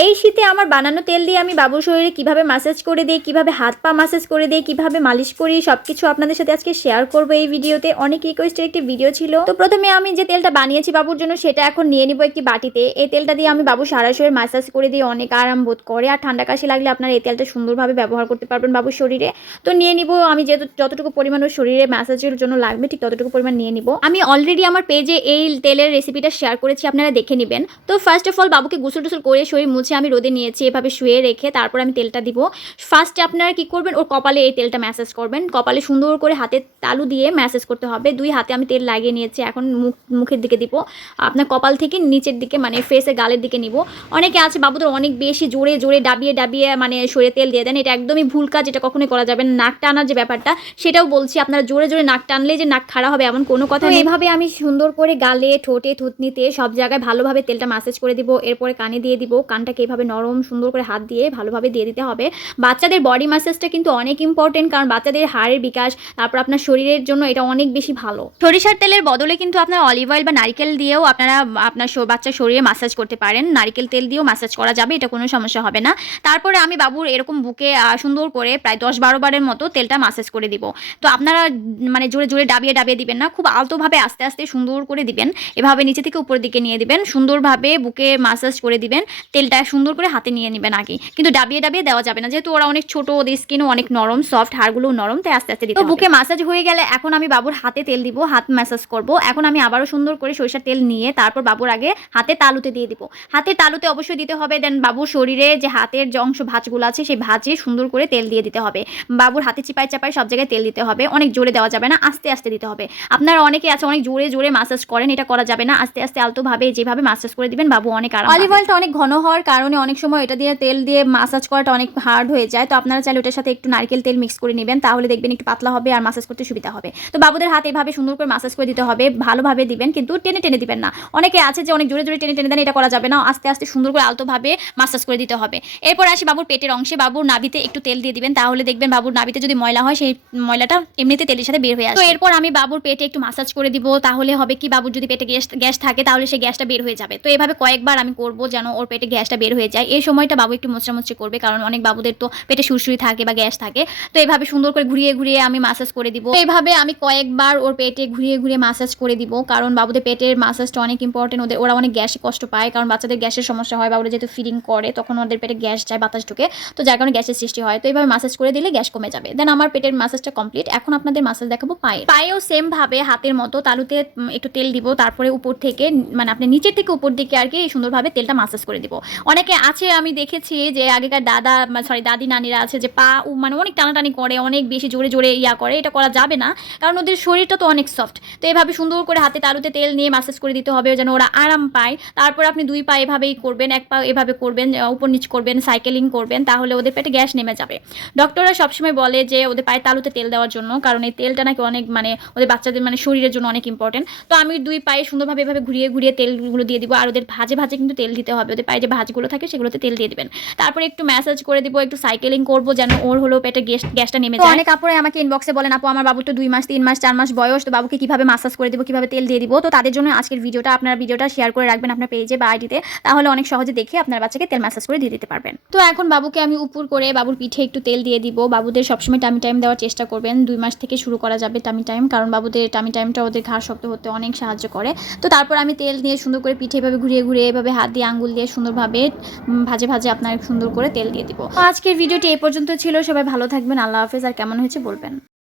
এই শীতে আমার বানানো তেল দিয়ে আমি বাবুর শরীরে কিভাবে ম্যাসাজ করে দিই, কিভাবে হাত পা ম্যাসাজ করে দিই, কিভাবে মালিশ করি, সবকিছু আপনাদের সাথে আজকে শেয়ার করব এই ভিডিওতে। অনেক রিকোয়েস্টের একটি ভিডিও ছিল। তো প্রথমে আমি যে তেলটা বানিয়েছি বাবুর জন্য সেটা এখন নিয়ে নিব একটি বাটিতে। এই তেলটা দিয়ে আমি বাবু সারা শরীর ম্যাসাজ করে দিই, অনেক আরাম বোধ করে। আর ঠান্ডা কাশি লাগলে আপনারা এই তেলটা সুন্দরভাবে ব্যবহার করতে পারবেন বাবুর শরীরে। তো নিয়ে নিব আমি যেহেতু যতটুকু পরিমাণ ওর শরীরে ম্যাসাজের জন্য লাগবে ঠিক ততটুকু পরিমাণ নিয়ে নিব। আমি অলরেডি আমার পেজে এই তেলের রেসিপিটা শেয়ার করেছি, আপনারা দেখে নেবেন। তো ফার্স্ট অফ অল বাবুকে গোসল টোসল করে শরীর মুছে আমি রোদে নিয়েছি, এভাবে শুয়ে রেখে তারপর আমি তেলটা দিব। ফার্স্টে আপনারা কি করবেন, ওর কপালে এই তেলটা ম্যাসাজ করবেন। কপালে সুন্দর করে হাতের তালু দিয়ে ম্যাসাজ করতে হবে। দুই হাতে আমি তেল লাগিয়ে নিয়েছি, এখন মুখের দিকে দিব। আপনার কপাল থেকে নিচের দিকে মানে ফেসে গালের দিকে নিব। অনেকে আছে বাবুদের অনেক বেশি জোরে জোরে ডাবিয়ে ডাবিয়ে মানে শরীরে তেল দিয়ে দেন, এটা একদমই ভুল কাজ, এটা কখনোই করা যাবে না। নাক টানার যে ব্যাপারটা সেটাও বলছি, আপনারা জোরে জোরে নাক টানলে যে নাক খাড়া হবে এমন কোনো কথা নেই। এভাবে আমি সুন্দর করে গালে, ঠোঁটে, থুতনিতে সব জায়গায় ভালোভাবে তেলটা ম্যাসাজ করে দিব। এরপরে কানে দিয়ে দিব। কানটাকে এভাবে নরম সুন্দর করে হাত দিয়ে ভালোভাবে দিয়ে দিতে হবে। বাচ্চাদের বডি ম্যাসাজটা কিন্তু অনেক ইম্পর্টেন্ট, কারণ বাচ্চাদের হাড়ের বিকাশ, তারপর আপনার শরীরের জন্য এটা অনেক বেশি ভালো। সরিষার তেলের বদলে কিন্তু আপনার অলিভ অয়েল বা নারকেল দিয়েও আপনারা আপনার বাচ্চার শরীরে ম্যাসাজ করতে পারেন। নারকেল তেল দিয়েও ম্যাসাজ করা যাবে, এটা কোনো সমস্যা হবে না। তারপরে আমি বাবুর এরকম বুকে সুন্দর করে প্রায় 10-12 বারের মতো তেলটা ম্যাসাজ করে দিব। তো আপনারা মানে জোরে জোরে ডাবিয়ে ডাবিয়ে দিবেন না, খুব আলতোভাবে আস্তে আস্তে সুন্দর করে দিবেন। এভাবে নিচে থেকে উপরের দিকে নিয়ে দিবেন, সুন্দরভাবে বুকে ম্যাসাজ করে দিবেন। তেলটা সুন্দর করে হাতে নিয়ে নেবেন আগে, কিন্তু ডাবিয়ে ডাবিয়ে দেওয়া যাবে না, যেহেতু ওরা অনেক ছোট, ওদের স্কিনও অনেক নরম, সফট, হাড়গুলোও নরম, তাই আস্তে আস্তে দিতে হবে। তো বুকে ম্যাসাজ হয়ে গেলে এখন আমি বাবুর হাতে তেল দিব, হাত ম্যাসাজ করব। এখন আমি আবারও সুন্দর করে সরিষার তেল নিয়ে তারপর বাবুর আগে হাতে তালুতে দিয়ে দিব। হাতের তালুতে অবশ্যই দিতে হবে। দেন বাবুর শরীরে যে হাতের যে অংশ ভাঁজগুলো আছে সেই ভাঁজে সুন্দর করে তেল দিয়ে দিতে হবে। বাবুর হাতে চিপাই চাপাই সব জায়গায় তেল দিতে হবে, অনেক জোরে দেওয়া যাবে না, আস্তে আস্তে দিতে হবে। আপনারা অনেকে আছে অনেক জোরে জোরে ম্যাসাজ করেন, এটা করা যাবে না। আস্তে আস্তে আলতোভাবে যেভাবে ম্যাসাজ করে দিবেন বাবু অনেক আরাম। অলিভ অয়েলটা অনেক ঘন হওয়ার কারণে অনেক সময় এটা দিয়ে তেল দিয়ে ম্যাসাজ করাটা অনেক হার্ড হয়ে যায়। তো আপনারা চাইলে ওটার সাথে একটু নারকেল তেল মিক্স করে নেবেন, তাহলে দেখবেন একটু পাতলা হবে আর ম্যাসাজ করতে সুবিধা হবে। তো বাবুদের হাতে এভাবে সুন্দর করে ম্যাসাজ করে দিতে হবে, ভালোভাবে দিবেন, কিন্তু টেনে টেনে দিবেন না। অনেকে আছে যে অনেক জোরে জোরে টেনে টেনে দেন, এটা করা যাবে না। আস্তে আস্তে সুন্দর করে আলতোভাবে ম্যাসাজ করে দিতে হবে। এরপর আসি বাবুর পেটের অংশে। বাবুর নাভিতে একটু তেল দিয়ে দিবেন, তাহলে দেখবেন বাবুর নাভিতে যদি ময়লা হয় সেই ময়লাটা এমনিতে তেলের সাথে বের হয়ে আসে। তো এরপর আমি বাবুর পেটে একটু ম্যাসাজ করে দিব, তাহলে হবে কি বাবুর যদি পেটে গ্যাস থাকে তাহলে সেই গ্যাসটা বের হয়ে যাবে। তো এভাবে কয়েকবার আমি করব যেন ওর পেটে গ্যাসটা বের হয়ে যায়। এই সময়টা বাবু একটু মোচড়ামুচড়ি করবে, কারণ অনেক বাবুদের তো পেটে সুরসুরি থাকে বা গ্যাস থাকে। তো এভাবে সুন্দর করে ঘুরিয়ে ঘুরিয়ে আমি ম্যাসাজ করে দিব। এইভাবে আমি কয়েকবার ওর পেটে ঘুরিয়ে ঘুরিয়ে ম্যাসাজ করে দিব, কারণ বাবুদের পেটের ম্যাসাজটা অনেক ইম্পর্টেন্ট। ওরা অনেক গ্যাসে কষ্ট পায়, কারণ বাচ্চাদের গ্যাসের সমস্যা হয়, বাবুরা যেহেতু ফিডিং করে তখন ওদের পেটে গ্যাস যায়, বাতাস ঢুকে, তো যার কারণে গ্যাসের সৃষ্টি হয়। তো এইভাবে ম্যাসাজ করে দিলে গ্যাস কমে যাবে। দেন আমার পেটের ম্যাসাজটা কমপ্লিট। এখন আপনাদের ম্যাসাজ দেখাবো পায়েও সেম ভাবে হাতের মতো তালুতে একটু তেল দিব, তারপরে উপর থেকে মানে আপনি নিচের থেকে উপর দিকে আর কি সুন্দরভাবে তেলটা ম্যাসাজ করে দিব। অনেকে আছে আমি দেখেছি যে আগেকার দাদি নানিরা আছে যে পা মানে অনেক টানাটানি করে, অনেক বেশি জোরে জোরে করে, এটা করা যাবে না, কারণ ওদের শরীরটা তো অনেক সফট। তো এভাবে সুন্দর করে হাতে তালুতে তেল নিয়ে ম্যাসাজ করে দিতে হবে যেন ওরা আরাম পায়। তারপর আপনি দুই পা এভাবেই করবেন, এক পা এভাবে করবেন, উপর নিচ করবেন, সাইকেলিং করবেন, তাহলে ওদের পেটে গ্যাস নেমে যাবে। ডক্টররা সবসময় বলে যে ওদের পায়ে তালুতে তেল দেওয়ার জন্য, কারণ এই তেলটা নাকি অনেক মানে ওদের বাচ্চাদের মানে শরীরের জন্য অনেক ইম্পর্টেন্ট। তো আমি দুই পায়ে সুন্দরভাবে এভাবে ঘুরিয়ে ঘুরিয়ে তেলগুলো দিয়ে দিব, আর ওদের ভাজে ভাজে কিন্তু তেল দিতে হবে। ওদের পায়ে যে ভাজগুলো থাকে সেগুলোতে তেল দিয়ে দিবেন। তারপরে একটু ম্যাসাজ করে দিব, একটু সাইকেলিং করবো যেন ওর হলো পেটে গ্যাসটা নেমে যায়। অনেক আপুরে আমাকে ইনবক্সে বলেন আপু আমার বাবুর তো 2 মাস 3 মাস 4 মাস বয়স, তো বাবুকে কিভাবে ম্যাসাজ করে দিব, কিভাবে তেল দিয়ে দিব। তো তাদের জন্য আজকের ভিডিওটা, আপনারা ভিডিওটা শেয়ার করে রাখবেন আপনার পেজে বা আইডিতে, তাহলে অনেক সহজে দেখে আপনার বাচ্চাকে তেল ম্যাসাজ করে দিয়ে দিতে পারবেন। তো এখন বাবুকে আমি উপর করে বাবুর পিঠে একটু তেল দিয়ে দিব। বাবুদের সবসময় টামি টাইম দেওয়ার চেষ্টা করবেন, 2 মাস থেকে শুরু করা যাবে টামি টাইম, কারণ বাবুদের টামি টাইমটা ওদের ঘাড় শক্ত হতে অনেক সাহায্য করে। তো তারপর আমি তেল দিয়ে সুন্দর করে পিঠে এভাবে ঘুরিয়ে ঘুরিয়ে এভাবে হাত দিয়ে আঙ্গুল দিয়ে সুন্দরভাবে ভাজে ভাজে আপনার সুন্দর করে তেল দিয়ে দিব। আজকের ভিডিওটি এই পর্যন্ত ছিল। সবাই ভালো থাকবেন, আল্লাহ হাফেজ। আর কেমন হয়েছে বলবেন।